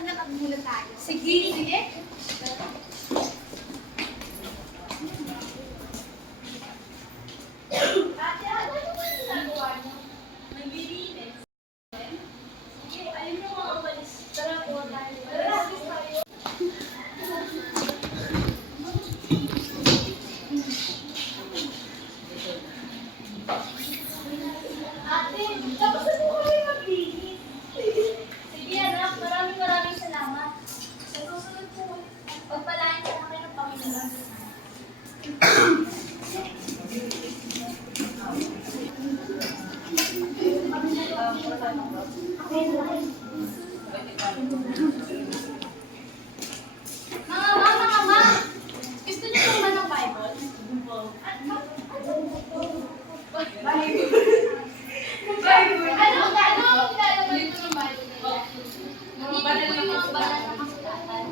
Maglakad muna tayo. Sige. Sige. Ate, ano ba yung ginagawa niyo? Naglilinis. Sige, ayun yung mga walis. Tara po tayo. Tara tayo. Ate, tapos na po kayo maglinis. Sige anak, maraming salamat. Sa susunod po, pagpalain sa akin ng Panginoon. Mga ma, gusto niyo po ba ng Bible? Ano nilalagay ito ng Bible nila? Hindi po yung mga banal na kasulatan.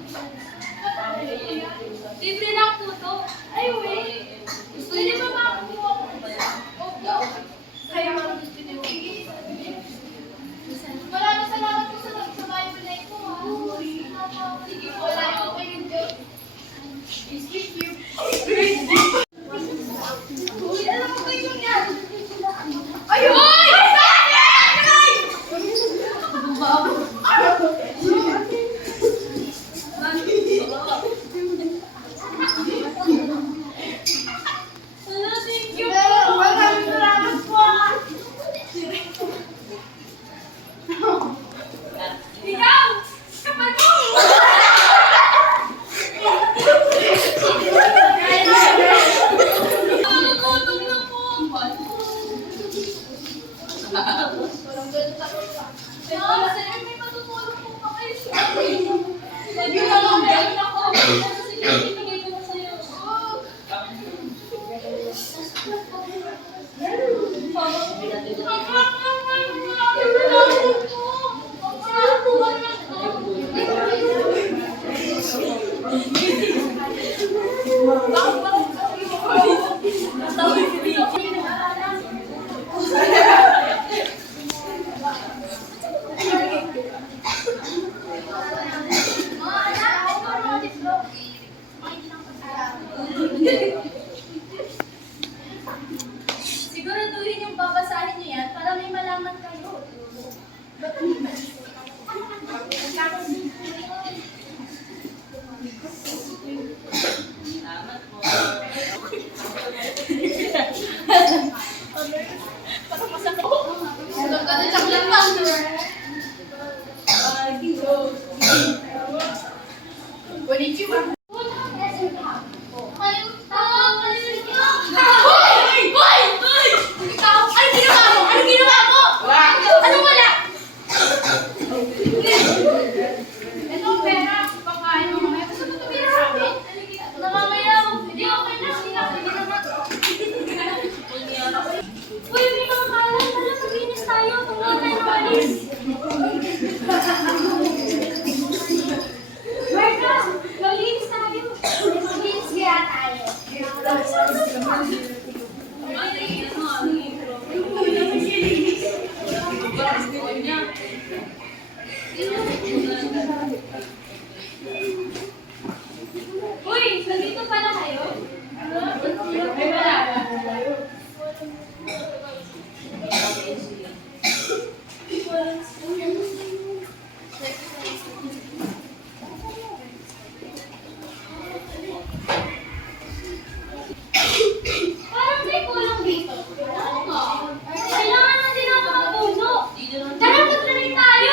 Libre lang po to. Ay, wait. Gusto niyo ba makakuha ko? Opo. Kaya gusto niyo. Maraming salamat po sa Bible na ito. Sige po, wala ko kayo Diyos. Excuse you. Uy, alam mo ba yung yan? Ayun! Thank you po. Maraming salamat po. Ikaw! Kapal mo! Nagugutom na po. Walang ganun sa sir, may matutulong po pa kayo. Lagi na lang, meron ako. Sige, ibigay ko na sa'yo. Siguraduhin yung babasahin niyo yan para may malaman kayo. Salamat po. Sunog ka na chocolate lang. Konnichiwa. Uy, may mga kalan. Tala, maglinis tayo. Tungkol tayo ng walis. Marga, maglinis tayo. Maglinis kaya tayo. Uy, nandito pala kayo? May malala. Parang may kulang dito. Kailangan natin ang mga puno. Tara, magtranig tayo.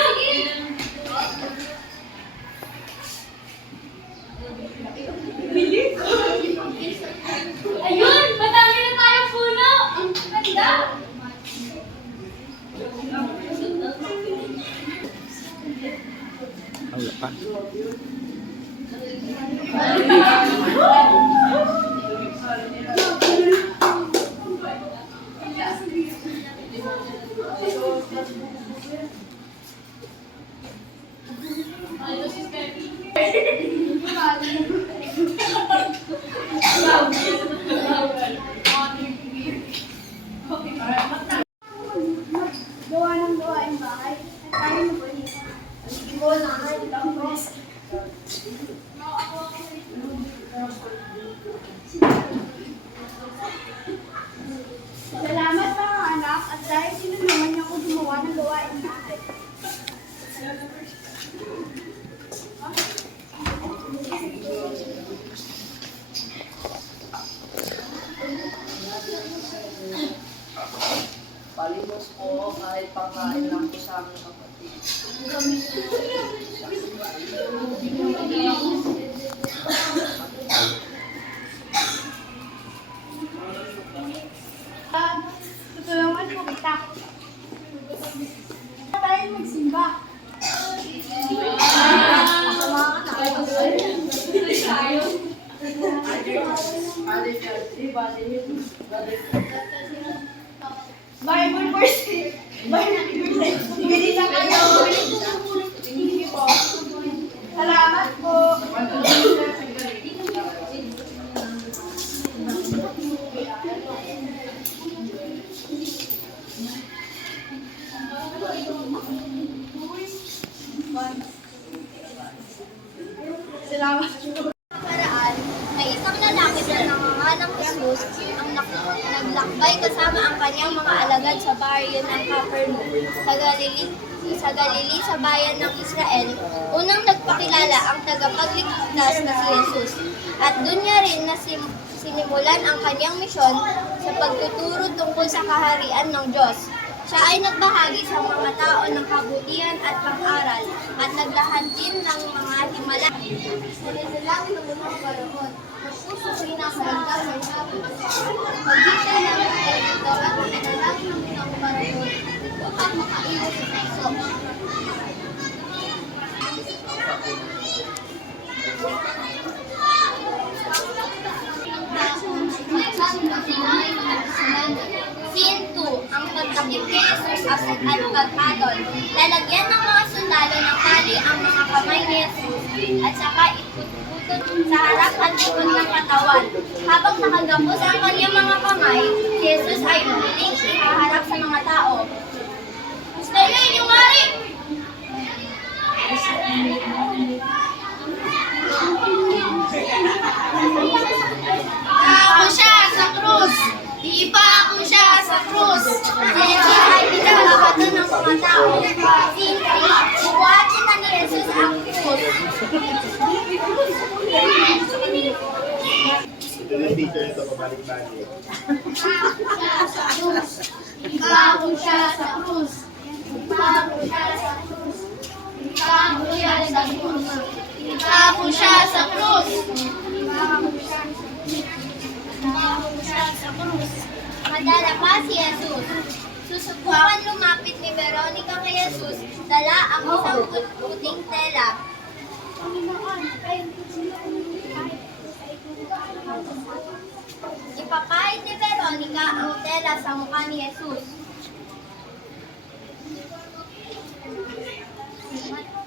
Ayun, madami na tayong puno. Ang ganda. Wala pa. Gawa ng gawain bahay. Tayo na po niya. Sige po, Salamat mga anak at dahil sinulungan niyo ako gumawa ng gawain natin. Palimos po kahit pangkain lang po sa aming kapatid. Tutulungan mo kita. Tayo magsimba. Bible verse. Bible verse. Bili na kayo. Sige po. Salamat po. Salamat. Paraan, may isang lalaki na nangangalang Jesus ang naglakbay kasama ang kanyang mga alagad sa baryo ng Capernaum sa Galilee sa bayan ng Israel. Unang nagpakilala ang tagapagligtas na si Jesus at doon niya rin sinimulan ang kanyang misyon sa pagtuturo tungkol sa kaharian ng Diyos. Siya ay nagbahagi sa mga tao ng kabutihan at pang-aral at naglahad din ng mga himala. Sinilangin ng unang panahon, nagpuso pinakaragdag ng sabi. Magitan ng mga ito at sinilangin ng unang panahon upang makaiwas sa puso. Scene 2, ang pagtakip kay Jesus at pagpatol. Lalagyan ng mga sundalo ng tali ang mga kamay ni Jesus at saka iputputod sa harap at likod ng katawan. Habang nakagapos ang kanyang mga kamay, si Jesus ay muling ihaharap sa mga tao. Gusto niyo inyong mari! Ako siya sa krus. Ipa ako siya sa krus. Jesus ay pinagbabato ng mga tao. Scene 3, bubuhatin na ni Jesus ang krus. Ito yung teacher nito, pabalik-balik. Ako siya sa krus. Ako siya sa krus. Ako siya sa krus. Ako siya sa krus. Ako siya sa krus. Madala pa si Jesus. Susubukan lumapit ni Veronica kay Jesus, dala ang isang puting tela. Ipapahid ni Veronica ang tela sa mukha ni Jesus.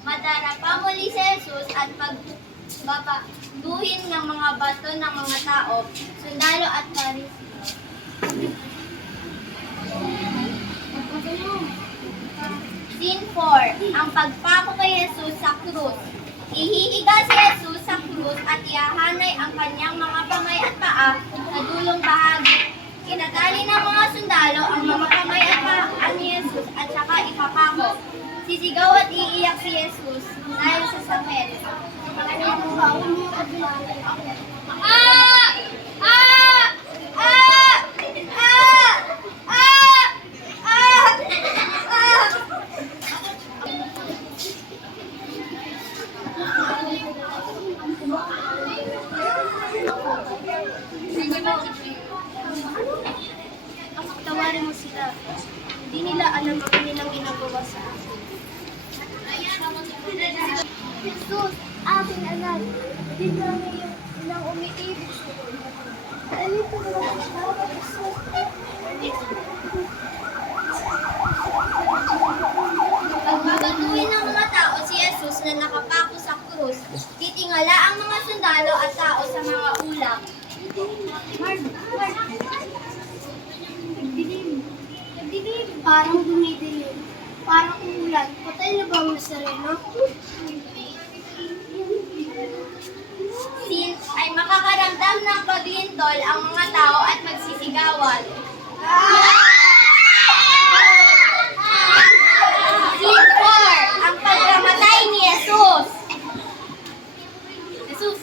Madarapa muli si Jesus at pagbabaguhin ng mga bato ng mga tao, sundalo at Pariseo. Scene 4, ang pagpako kay Jesus sa krus. Ihihiga si Jesus sa krus at ihahanay ang kanyang mga kamay at paa sa dulong bahagi. Kinatali ng mga sundalo ang mga kamay at paa ni Jesus at saka ipapako. Sisigaw at iiyak si Jesus dahil sa sakit. Ah! Ah! Ah! Ah! Ah! Ah! Ah! Tawarin mo sila. Hindi nila alam ang kanilang ginagawa sa akin. Jesus, aking anak, di na ngayon nang umiibig sa iyo. Alito na lang siya, Jesus. Pagbabatuhin ng mga tao si Jesus na nakapako sa krus, titingala ang mga sundalo at tao sa mga ulap. Nagdilim. Parang dumidilim. parang umulan. Patay na ba ang Nazareno? Ay makakaramdam ng paglindol ang mga tao at magsisigawan. Scene 4, ang pagkamatay ni Jesus. Jesus.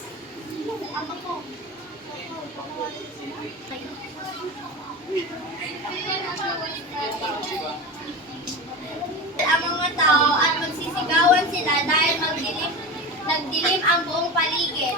Ang mga tao at magsisigawan sila dahil nagdilim ang buong paligid.